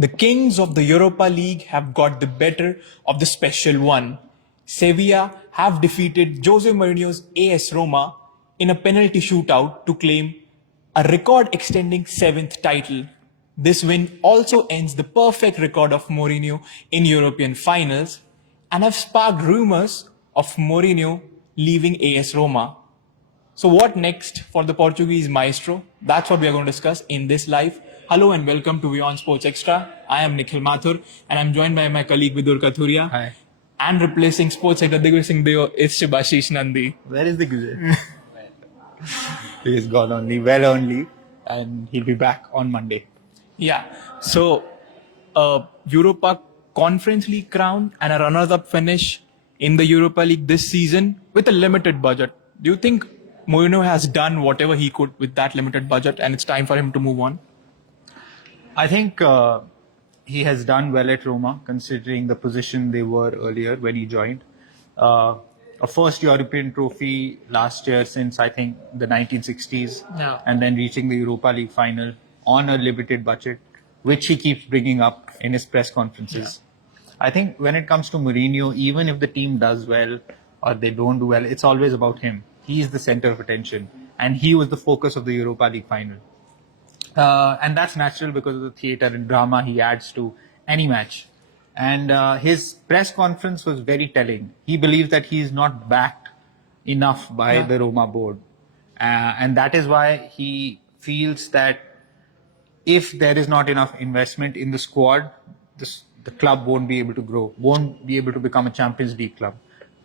The kings of the Europa League have got the better of the special one. Sevilla have defeated Jose Mourinho's AS Roma in a penalty shootout to claim a record-extending seventh title. This win also ends the perfect record of Mourinho in European finals and have sparked rumors of Mourinho leaving AS Roma. So, what next for the Portuguese maestro? That's what we are going to discuss in this live. Hello and welcome to Beyond Sports Extra. I am Nikhil Mathur and I'm joined by my colleague Vidur Kathuria. Hi. And replacing Sports Sector Digvij Singh Deo is Shubhashish Nandi. Where is the Gujarat? He is gone on leave, well on leave, and he'll be back on Monday. Yeah. So, Europa Conference League crown and a runners-up finish in the Europa League this season with a limited budget. Do you think Mourinho has done whatever he could with that limited budget and it's time for him to move on? I think he has done well at Roma, considering the position they were earlier when he joined. A first European trophy last year since, I think, the 1960s. Yeah. And then reaching the Europa League final on a limited budget, which he keeps bringing up in his press conferences. Yeah. I think when it comes to Mourinho, even if the team does well or they don't do well, it's always about him. He is the center of attention, and he was the focus of the Europa League final. And that's natural because of the theatre and drama he adds to any match. And his press conference was very telling. He believes that he is not backed enough by the Roma board. And that is why he feels that if there is not enough investment in the squad, the club won't be able to grow, won't be able to become a Champions League club.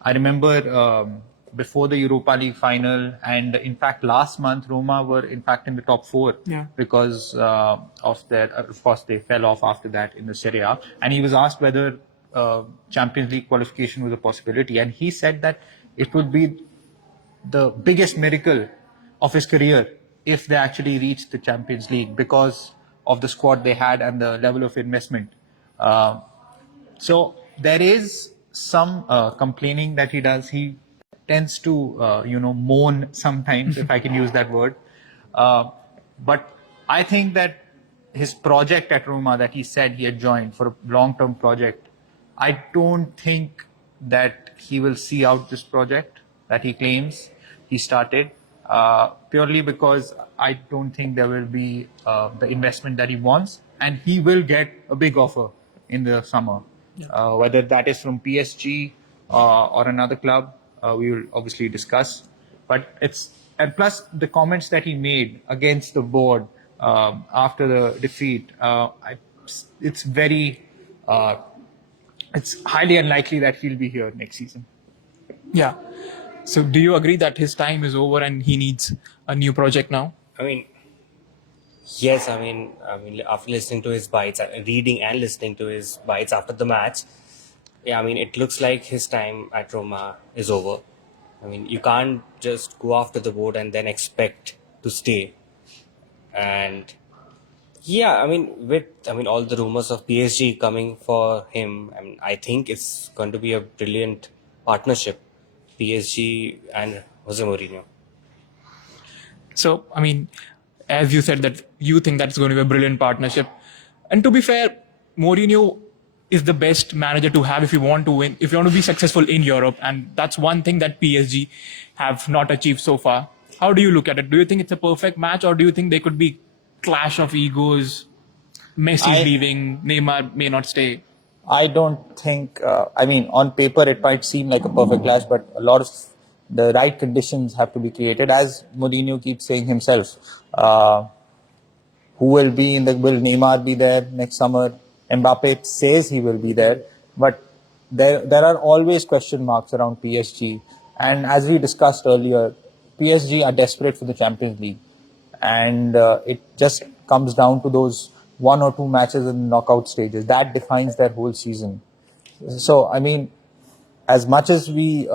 I remember before the Europa League final, and in fact last month Roma were in fact in the top four because of their, of course they fell off after that in the Serie A, and he was asked whether Champions League qualification was a possibility, and he said that it would be the biggest miracle of his career if they actually reached the Champions League because of the squad they had and the level of investment. So there is some complaining that he does. He tends to, moan sometimes, if I can use that word. But I think that his project at Roma that he said he had joined for a long-term project, I don't think that he will see out this project that he claims he started, purely because I don't think there will be the investment that he wants, and he will get a big offer in the summer. Whether that is from PSG or another club, we will obviously discuss. But and plus the comments that he made against the board after the defeat, it's highly unlikely that he'll be here next season. Yeah. So do you agree that his time is over and he needs a new project now? I mean, yes. I mean, after listening to his bites, reading and listening to his bites after the match, yeah, I mean, it looks like his time at Roma is over. I mean, you can't just go after the board and then expect to stay. And yeah, I mean, all the rumors of PSG coming for him, I mean, I think it's going to be a brilliant partnership, PSG and Jose Mourinho. So, I mean, as you said that you think that's going to be a brilliant partnership. And to be fair, Mourinho is the best manager to have if you want to win, if you want to be successful in Europe. And that's one thing that PSG have not achieved so far. How do you look at it? Do you think it's a perfect match, or do you think there could be clash of egos? Messi leaving, Neymar may not stay. I don't think, on paper it might seem like a perfect clash, but a lot of the right conditions have to be created. As Mourinho keeps saying himself, who will Neymar be there next summer? Mbappe says he will be there, but there are always question marks around PSG. And as we discussed earlier, PSG are desperate for the Champions League, and it just comes down to those one or two matches in the knockout stages that defines their whole season. So, I mean, as much as we,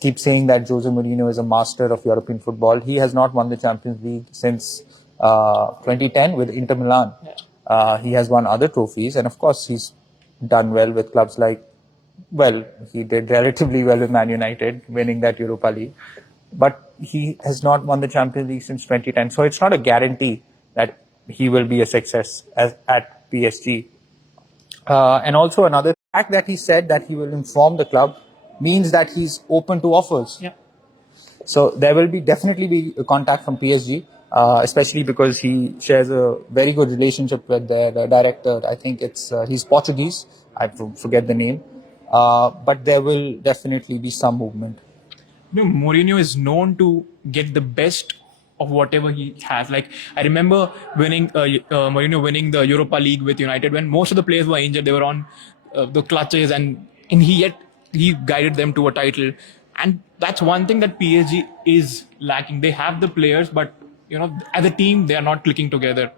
keep saying that Jose Mourinho is a master of European football, he has not won the Champions League since 2010 with Inter Milan. He has won other trophies, and of course he's done well with clubs like, he did relatively well with Man United, winning that Europa League. But he has not won the Champions League since 2010. So it's not a guarantee that he will be a success at PSG. And also another fact that he said that he will inform the club means that he's open to offers. Yeah. So there will definitely be a contact from PSG, especially because he shares a very good relationship with their director. I think he's Portuguese. Forget the name, but there will definitely be some movement. Mourinho is known to get the best of whatever he has. Like I remember Mourinho winning the Europa League with United when most of the players were injured. They were on the clutches, and he guided them to a title. And that's one thing that PSG is lacking. They have the players, but as a team, they are not clicking together.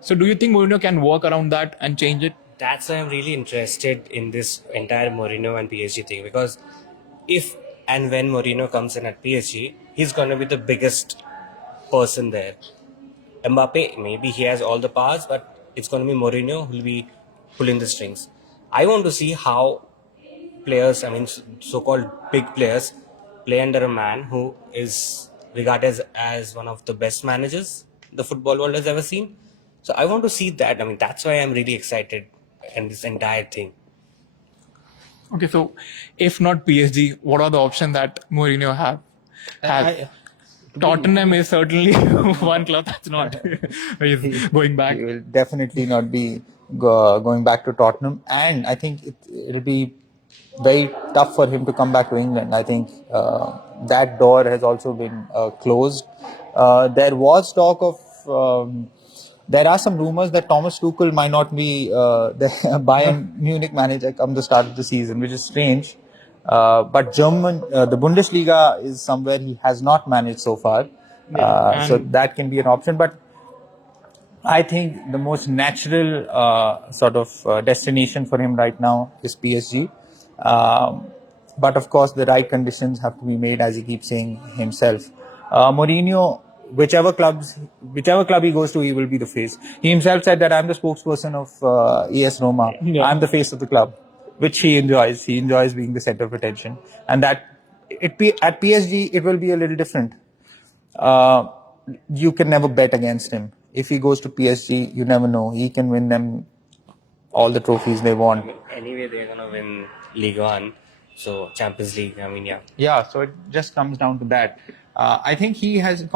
So, do you think Mourinho can work around that and change it? That's why I'm really interested in this entire Mourinho and PSG thing, because if and when Mourinho comes in at PSG, he's going to be the biggest person there. Mbappe, maybe he has all the powers, but it's going to be Mourinho who will be pulling the strings. I want to see how players, I mean, so-called big players, play under a man who is regarded as one of the best managers the football world has ever seen. So I want to see that. I mean, that's why I'm really excited in this entire thing. Okay, so if not PSG, what are the options that Mourinho has? Tottenham is certainly one club that's not he's going back. He will definitely not be going back to Tottenham, and I think it'll be very tough for him to come back to England. I think that door has also been closed. There was talk of. There are some rumors that Thomas Tuchel might not be the Bayern Munich manager come the start of the season, which is strange. But the Bundesliga is somewhere he has not managed so far. So that can be an option. But I think the most natural destination for him right now is PSG. But of course, the right conditions have to be made, as he keeps saying himself. Mourinho, whichever club he goes to, he will be the face. He himself said that I'm the spokesperson of AS Roma. Yeah. I'm the face of the club, which he enjoys. He enjoys being the center of attention, and at PSG it will be a little different. You can never bet against him. If he goes to PSG, you never know. He can win them all the trophies they want. Anyway, they're going to win League One, so Champions League. I mean, yeah. Yeah, so it just comes down to that. I think he has to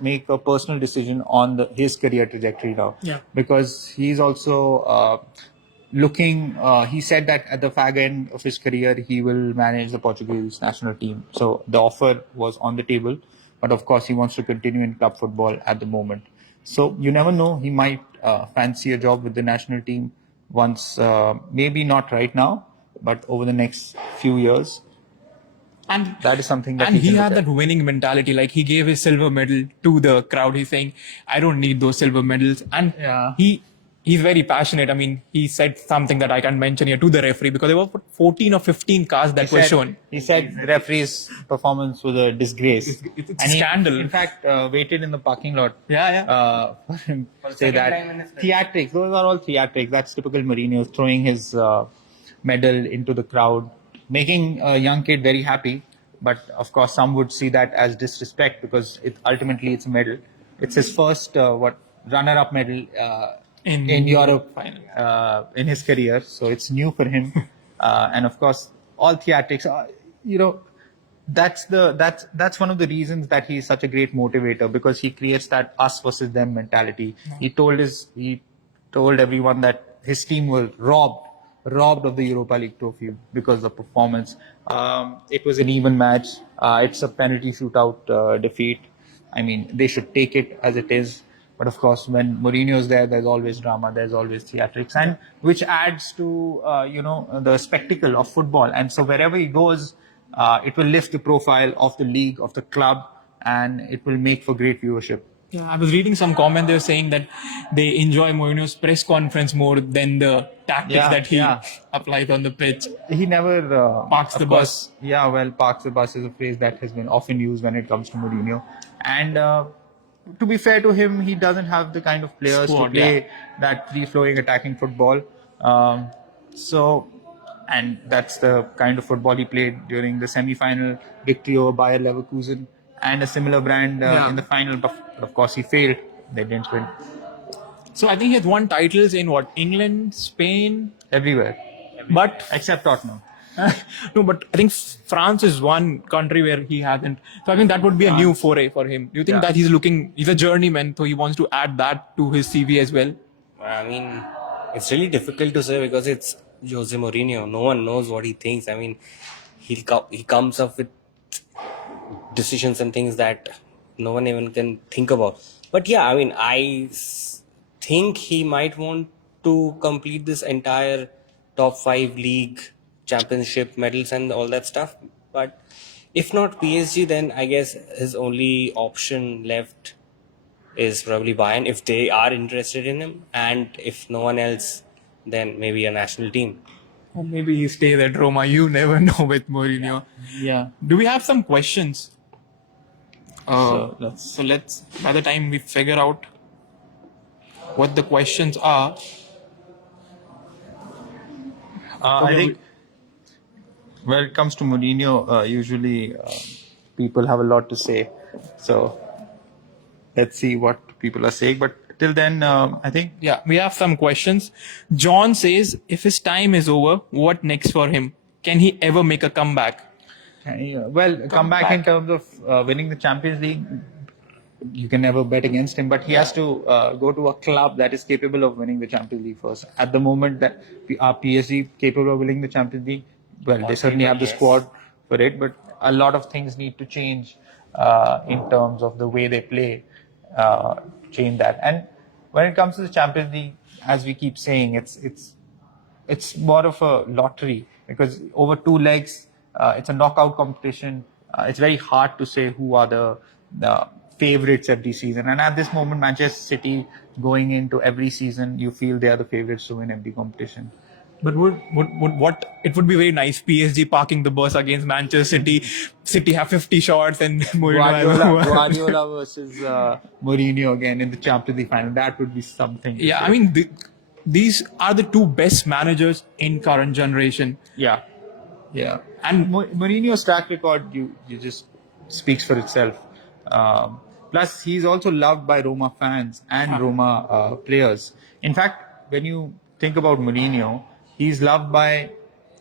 make a personal decision on his career trajectory now. Yeah. Because he's also looking. He said that at the fag end of his career, he will manage the Portuguese national team. So the offer was on the table, but of course, he wants to continue in club football at the moment. So you never know. He might fancy a job with the national team once, maybe not right now, but over the next few years. And That is something that and he can had look at. that winning mentality. Like he gave his silver medal to the crowd. He's saying, "I don't need those silver medals." And Yeah. he's very passionate. I mean, he said something that I can't mention here to the referee because there were 14 or 15 cars that were shown. He said the referee's performance was a disgrace. It's a And he, scandal. in fact, waited in the parking lot Yeah. for him to say that. Theatrics, those are all theatrics. That's typical Mourinho, throwing his medal into the crowd, making a young kid very happy. But of course, some would see that as disrespect because ultimately it's a medal. It's his first runner-up medal in Europe in his career, so it's new for him. And of course, all theatrics. That's one of the reasons that he's such a great motivator, because he creates that us versus them mentality. He told everyone that his team was robbed of the Europa League trophy because of performance. It was an even match. It's a penalty shootout defeat. I mean, they should take it as it is. But of course, when Mourinho is there, there's always drama, there's always theatrics, and which adds to the spectacle of football. And so wherever he goes, it will lift the profile of the league, of the club, and it will make for great viewership. Yeah, I was reading some comment. They were saying that they enjoy Mourinho's press conference more than the tactics that he applies on the pitch. He never Parks the of course, Yeah, well, parks the bus is a phrase that has been often used when it comes to Mourinho. And to be fair to him, he doesn't have the kind of players Squad, to play that free-flowing attacking football. And that's the kind of football he played during the semi-final victory over Bayer Leverkusen. and a similar brand Yeah. in the final, but of course he failed. They didn't win So I think he has won titles in what? England, Spain, everywhere but except Tottenham. no, but I think France is one country where he hasn't. So I think that would be a new foray for him. Do you think Yeah. that he's a journeyman, so he wants to add that to his CV as well? I mean, it's really difficult to say because it's Jose Mourinho. No one knows what he thinks. I mean, he comes up with decisions and things that no one even can think about. But yeah, I mean, think he might want to complete this entire top five league championship medals and all that stuff. But if not PSG, then I guess his only option left is probably Bayern if they are interested in him, and if no one else, then maybe a national team. Or maybe he stays at Roma. You never know with Mourinho. Yeah. Do we have some questions? So So let's, by the time we figure out what the questions are, I think when it comes to Mourinho, usually people have a lot to say. So let's see what people are saying. But till then, I think yeah, we have some questions. John says, if his time is over, what next for him? Can he ever make a comeback? come back in terms of winning the Champions League. You can never bet against him, but he has to go to a club that is capable of winning the Champions League first. At the moment, that are PSG capable of winning the Champions League? Well, they certainly have the squad for it, but a lot of things need to change in terms of the way they play. Change that, and when it comes to the Champions League, as we keep saying, it's more of a lottery because over two legs, it's a knockout competition. It's very hard to say who are the favorites every season. And at this moment, Manchester City going into every season, you feel they are the favorites to win every competition. But what it would be very nice. PSG parking the bus against Manchester City. City have 50 shots and Mourinho. Guardiola versus Mourinho again in the Champions League final. That would be something. to Yeah, say. I mean these are the two best managers in current generation. Yeah. And Mourinho's track record, you just speaks for itself. Plus, he's also loved by Roma fans and Roma players. In fact, when you think about Mourinho, he's loved by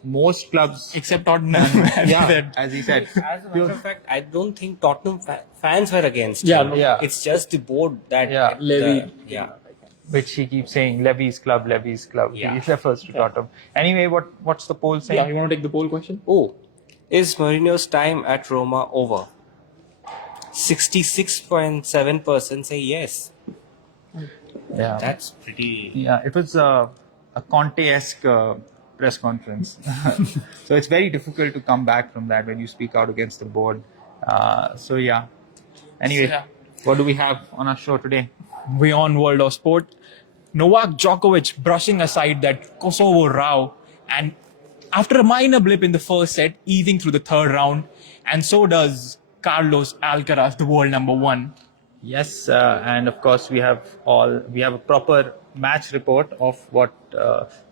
most clubs. except Tottenham, as Yeah, you said. as he said. As a matter of fact, I don't think Tottenham fans were against Yeah, him. yeah. It's just the board that Yeah. Levy. Which he keeps saying, Levy's club. Yeah. He refers to Tottenham. Anyway, what's the poll saying? Yeah, you want to take the poll question? Oh, is Mourinho's time at Roma over? 66.7% say yes. Yeah. That's pretty. Yeah, it was a Conte-esque press conference. So it's very difficult to come back from that when you speak out against the board. So yeah. Anyway, Yeah. what do we have on our show today? Beyond World of Sport, Novak Djokovic brushing aside that Kosovo row, and after a minor blip in the first set, easing through the third round, and so does Carlos Alcaraz, the world number one. Yes, and of course we have a proper match report of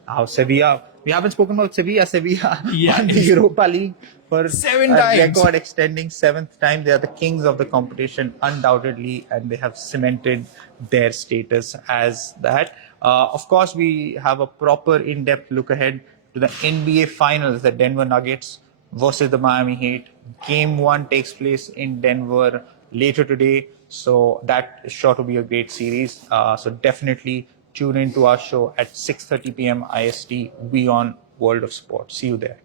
how Sevilla. We haven't spoken about Sevilla. Sevilla Yeah, won the it's- Europa League for 7 a times. record extending seventh time. They are the kings of the competition, undoubtedly, and they have cemented their status as that. Of course, we have a proper in-depth look ahead to the NBA Finals, the Denver Nuggets versus the Miami Heat. Game 1 takes place in Denver later today, so that is sure to be a great series. So definitely tune in to our show at 6:30 p.m. IST. Beyond World of Sport. See you there.